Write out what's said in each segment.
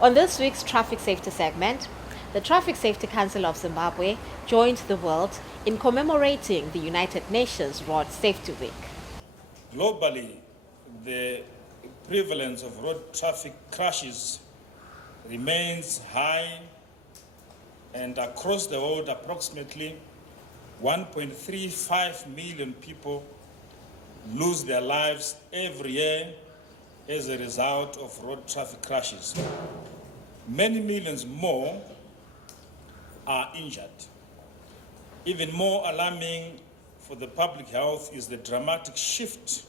On this week's Traffic Safety segment, the Traffic Safety Council of Zimbabwe joined the world in commemorating the United Nations Road Safety Week. Globally, the prevalence of road traffic crashes remains high, and across the world, approximately 1.35 million people lose their lives every year as a result of road traffic crashes. Many millions more are injured. Even more alarming for the public health is the dramatic shift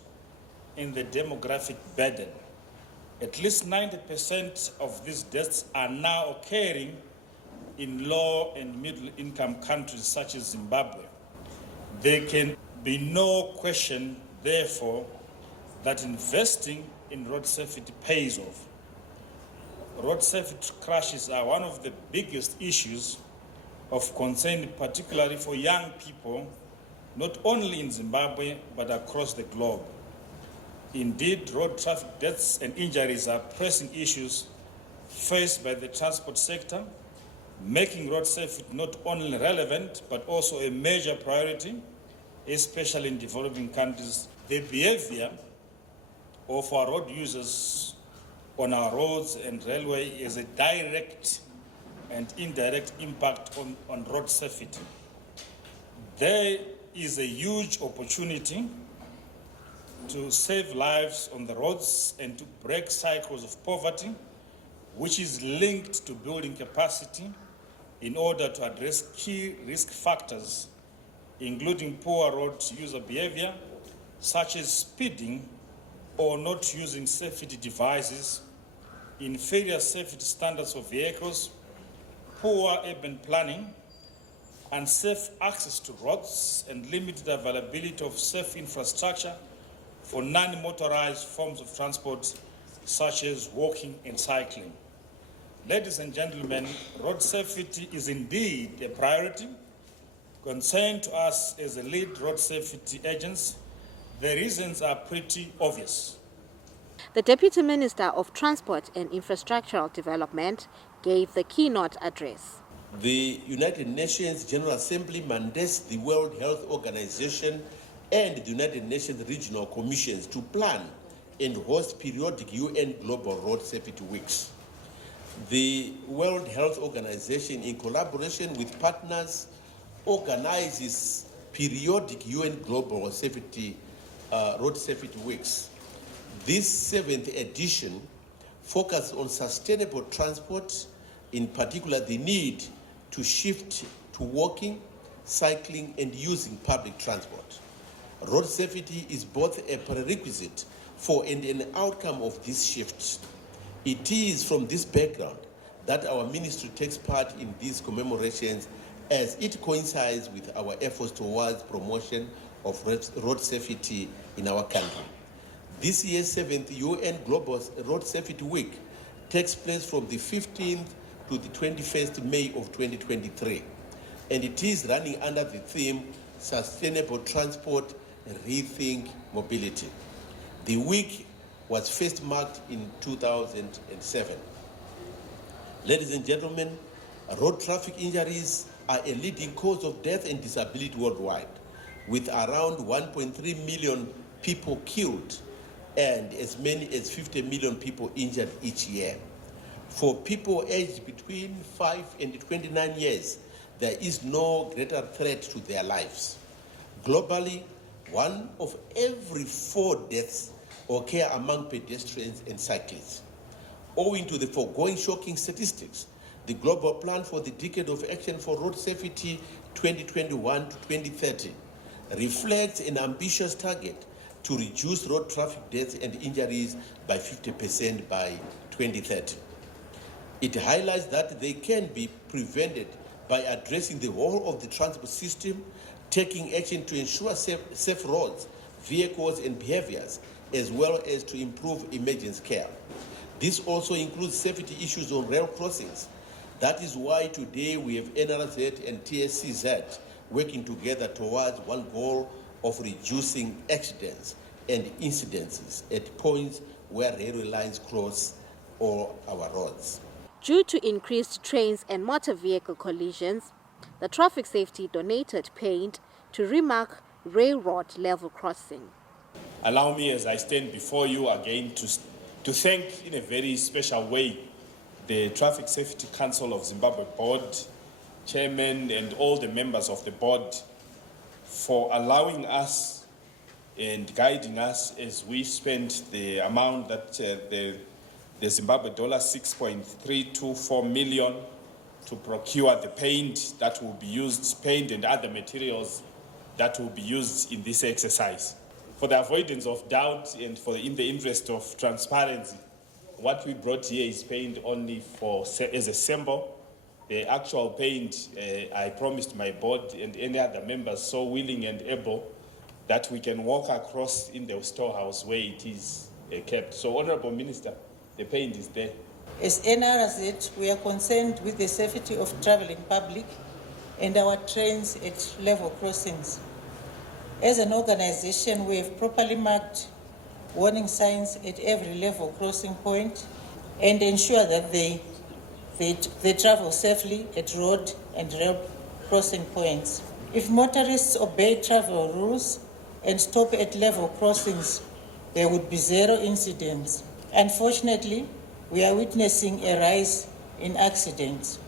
in the demographic burden. At least 90% of these deaths are now occurring in low and middle income countries such as Zimbabwe. There can be no question, therefore, that investing in road safety pays off. Road safety crashes are one of the biggest issues of concern, particularly for young people, not only in Zimbabwe, but across the globe. Indeed, road traffic deaths and injuries are pressing issues faced by the transport sector, making road safety not only relevant, but also a major priority, especially in developing countries. The behavior of our road users on our roads and railway is a direct and indirect impact on road safety. There is a huge opportunity to save lives on the roads and to break cycles of poverty, which is linked to building capacity in order to address key risk factors, including poor road user behavior, such as speeding or not using safety devices, inferior safety standards for vehicles, poor urban planning, unsafe access to roads, and limited availability of safe infrastructure for non-motorized forms of transport, such as walking and cycling. Ladies and gentlemen, road safety is indeed a priority. Concern to us as a lead road safety agents, the reasons are pretty obvious. The Deputy Minister of Transport and Infrastructural Development gave the keynote address. The United Nations General Assembly mandates the World Health Organization and the United Nations Regional Commissions to plan and host periodic UN Global Road Safety Weeks. The World Health Organization, in collaboration with partners, organizes periodic UN Global Road Safety Weeks. This 7th edition focuses on sustainable transport, in particular the need to shift to walking, cycling, and using public transport. Road safety is both a prerequisite for and an outcome of this shift. It is from this background that our ministry takes part in these commemorations, as it coincides with our efforts towards promotion of road safety in our country. This year's 7th UN Global Road Safety Week takes place from the 15th to the 21st May of 2023, and it is running under the theme Sustainable Transport, Rethink Mobility. The week was first marked in 2007. Ladies and gentlemen, road traffic injuries are a leading cause of death and disability worldwide, with around 1.3 million people killed and as many as 50 million people injured each year. For people aged between 5 and 29 years, there is no greater threat to their lives. Globally, 1 of every 4 deaths occur among pedestrians and cyclists. Owing to the foregoing shocking statistics, the Global Plan for the Decade of Action for Road Safety 2021 to 2030 reflects an ambitious target to reduce road traffic deaths and injuries by 50% by 2030. It highlights that they can be prevented by addressing the whole of the transport system, taking action to ensure safe roads, vehicles, and behaviors, as well as to improve emergency care. This also includes safety issues on rail crossings. That is why today we have NRZ and Tscz working together towards one goal of reducing accidents and incidences at points where railway lines cross all our roads. Due to increased trains and motor vehicle collisions, the traffic safety donated paint to remark railroad level crossing. Allow me, as I stand before you again, to thank in a very special way the Traffic Safety Council of Zimbabwe Board, Chairman and all the members of the board for allowing us and guiding us as we spent the amount that the Zimbabwe dollar 6.324 million to procure the paint that will be used, paint and other materials that will be used in this exercise. For the avoidance of doubt and in the interest of transparency, what we brought here is paint only as a sample. The actual paint, I promised my board and any other members so willing and able that we can walk across in the storehouse where it is kept. So, Honorable Minister, the paint is there. As NRZ, we are concerned with the safety of traveling public and our trains at level crossings. As an organization, we have properly marked warning signs at every level crossing point and ensure that they travel safely at road and rail crossing points. If motorists obey travel rules and stop at level crossings, there would be zero incidents. Unfortunately, we are witnessing a rise in accidents.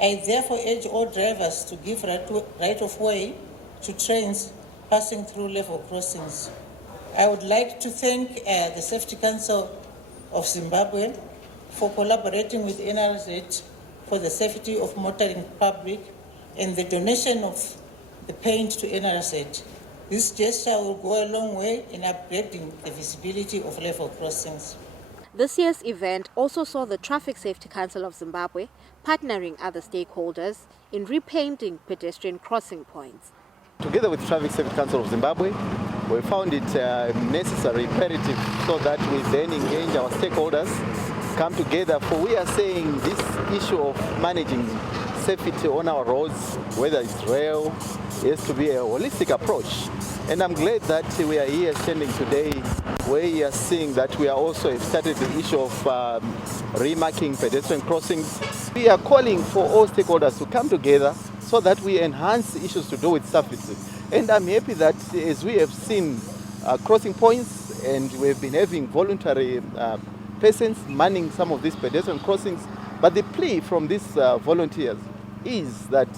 I therefore urge all drivers to give right of way to trains passing through level crossings. I would like to thank the Safety Council of Zimbabwe for collaborating with NRZ for the safety of motoring public and the donation of the paint to NRZ. This gesture will go a long way in upgrading the visibility of level crossings. This year's event also saw the Traffic Safety Council of Zimbabwe partnering other stakeholders in repainting pedestrian crossing points. Together with Traffic Safety Council of Zimbabwe, we found it necessary, imperative, so that we then engage our stakeholders, come together, for we are saying this issue of managing safety on our roads, whether it's rail, has to be a holistic approach. And I'm glad that we are here standing today where you are seeing that we are also started the issue of remarking pedestrian crossings. We are calling for all stakeholders to come together so that we enhance issues to do with safety. And I'm happy that as we have seen crossing points and we've been having voluntary persons manning some of these pedestrian crossings, but the plea from these volunteers is that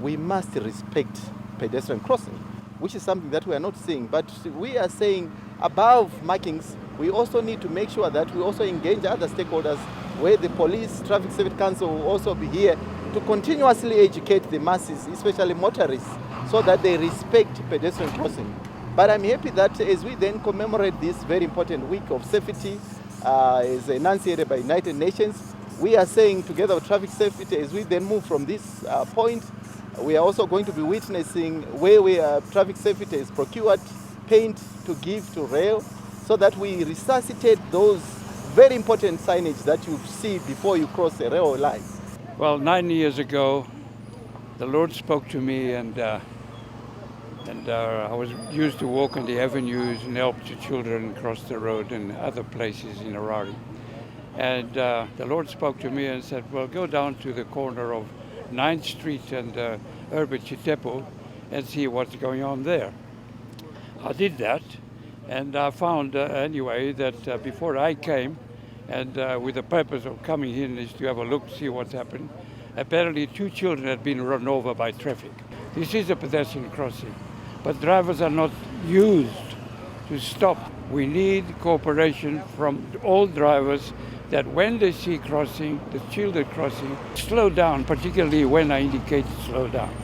we must respect pedestrian crossing, which is something that we are not seeing. But we are saying above markings, we also need to make sure that we also engage other stakeholders, where the police, Traffic Safety Council will also be here to continuously educate the masses, especially motorists, so that they respect pedestrian crossing. But I'm happy that as we then commemorate this very important week of safety, as enunciated by United Nations, we are saying together with traffic safety, as we then move from this point, we are also going to be witnessing where traffic safety is procured paint to give to rail, so that we resuscitate those very important signage that you see before you cross a rail line. Well, 9 years ago, the Lord spoke to me, and I was used to walk on the avenues and help the children cross the road and other places in Harare. And the Lord spoke to me and said, well, go down to the corner of 9th Street and Herbert Chitepo and see what's going on there. I did that, and I found anyway that before I came, and with the purpose of coming in is to have a look, see what's happened, apparently 2 children had been run over by traffic. This is a pedestrian crossing, but drivers are not used to stop. We need cooperation from all drivers, that when they see crossing, the children crossing, slow down, particularly when I indicate slow down.